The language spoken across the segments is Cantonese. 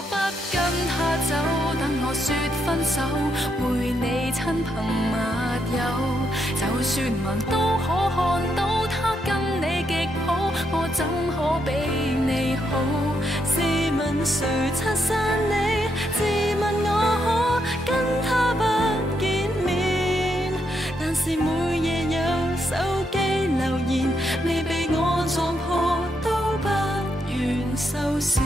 何不跟他走？等我說分手，會你親朋密友。就算盲都可看到他跟你極好，我怎可比你好？試問誰拆散你？自問我可跟他不見面，但是每夜有手機留言，未被我撞破都不願收線。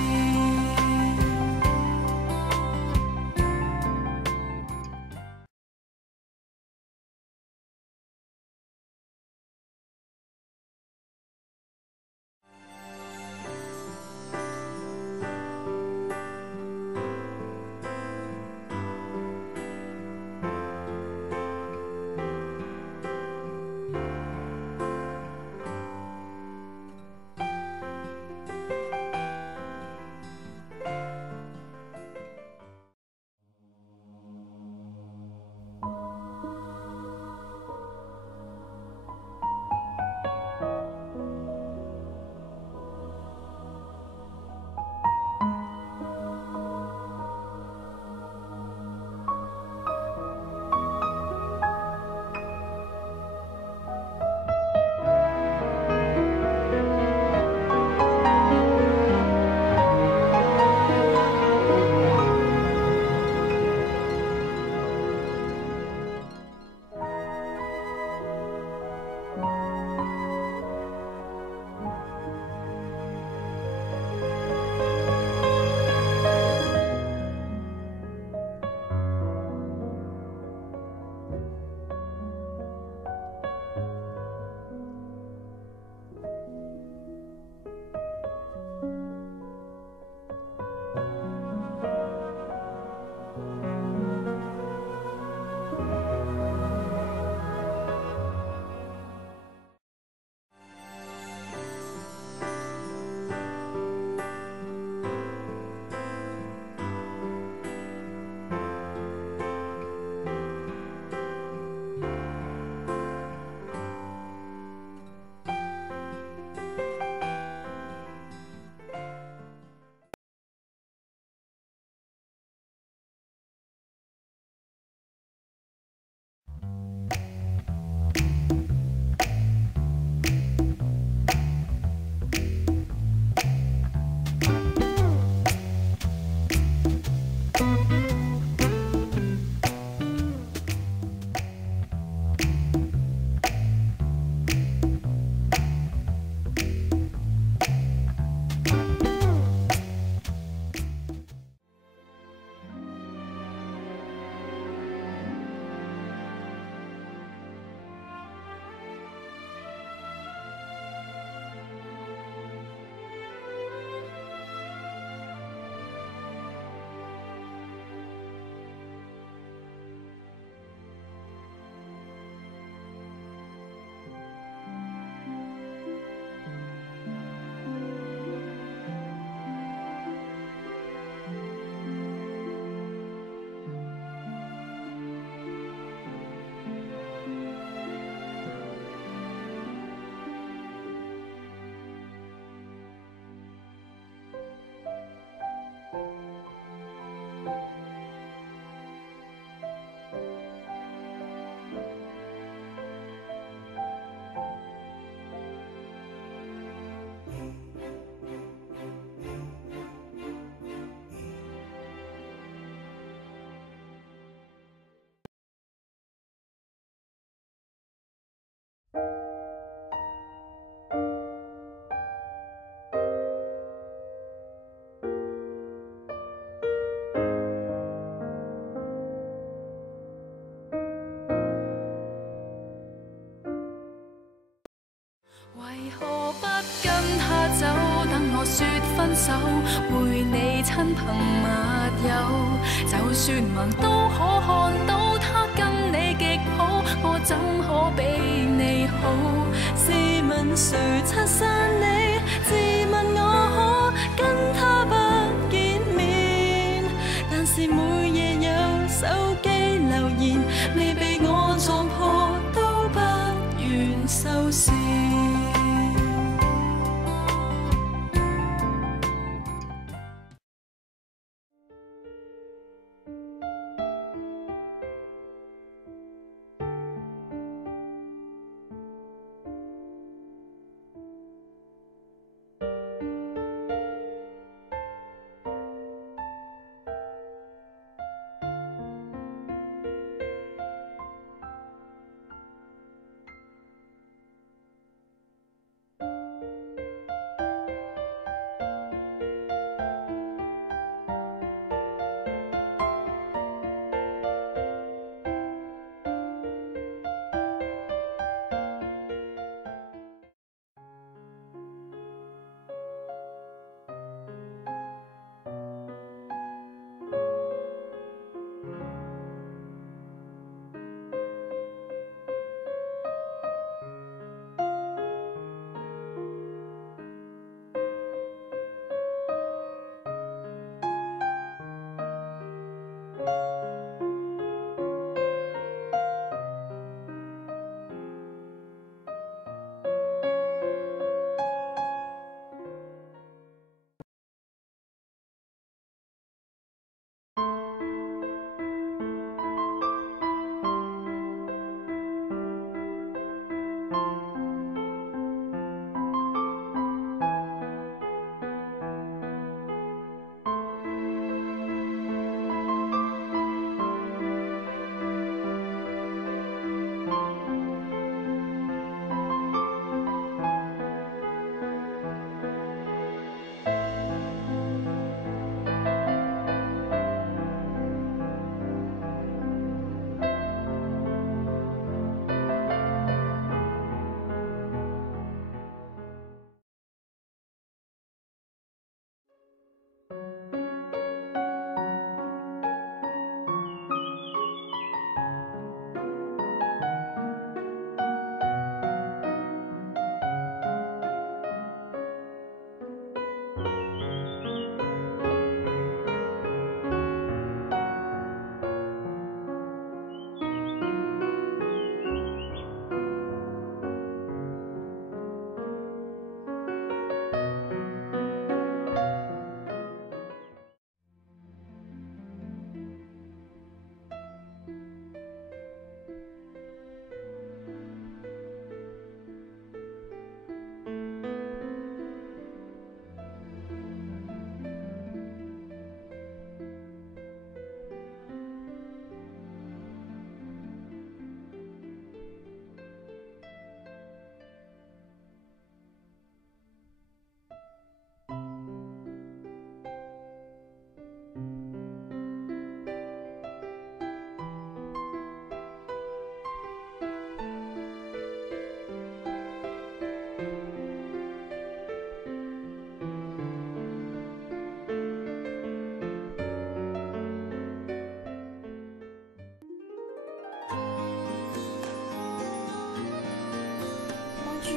為何不跟他走？等我說分手，會你親朋密友。就算盲都可看到他跟你極好，我怎可比你好？試問誰拆散你？自問我可跟他不見面，但是每夜有手機留言，未被我撞破都不願收線。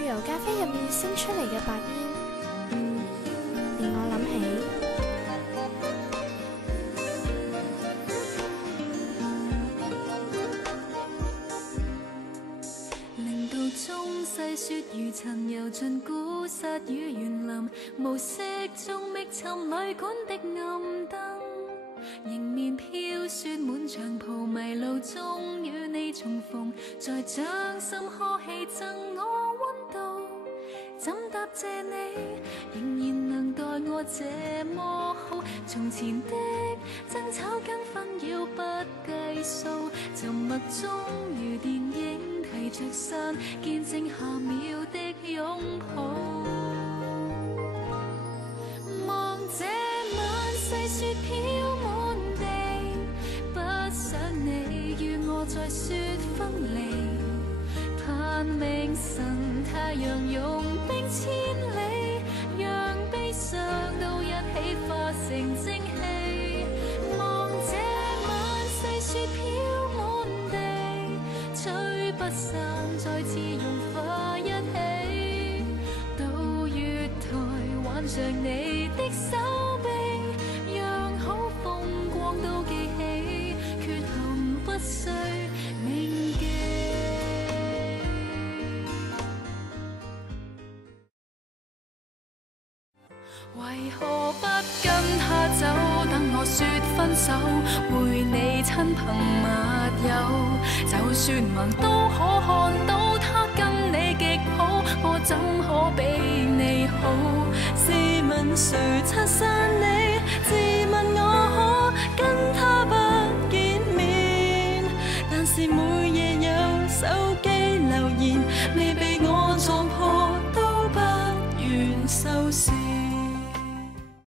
由咖啡入面升出嚟嘅白煙，令我諗起令到中細雪如塵遊進古剎與園林，無色中覓尋旅館的暗燈，迎面飄雪滿長袍，迷路中與你重逢，在掌心呵氣贈我溫度，怎答謝你仍然能待我這麼好，從前的爭吵跟紛擾不計數，沉默中如電影提着傘，見證下秒的擁抱，望這晚細雪飄滿地，不想你與我在雪分離，盼明晨太陽融冰千里，讓悲傷都一起化成蒸汽，望這晚細雪飄滿地，吹不散再次融化一起，到月台挽着你的手臂，讓好風光都記起，缺陷不需銘記。為何不跟他走？等我說分手，陪你親朋密友。就算盲都可看到他跟你極好，我怎可比你好？試問誰拆散你？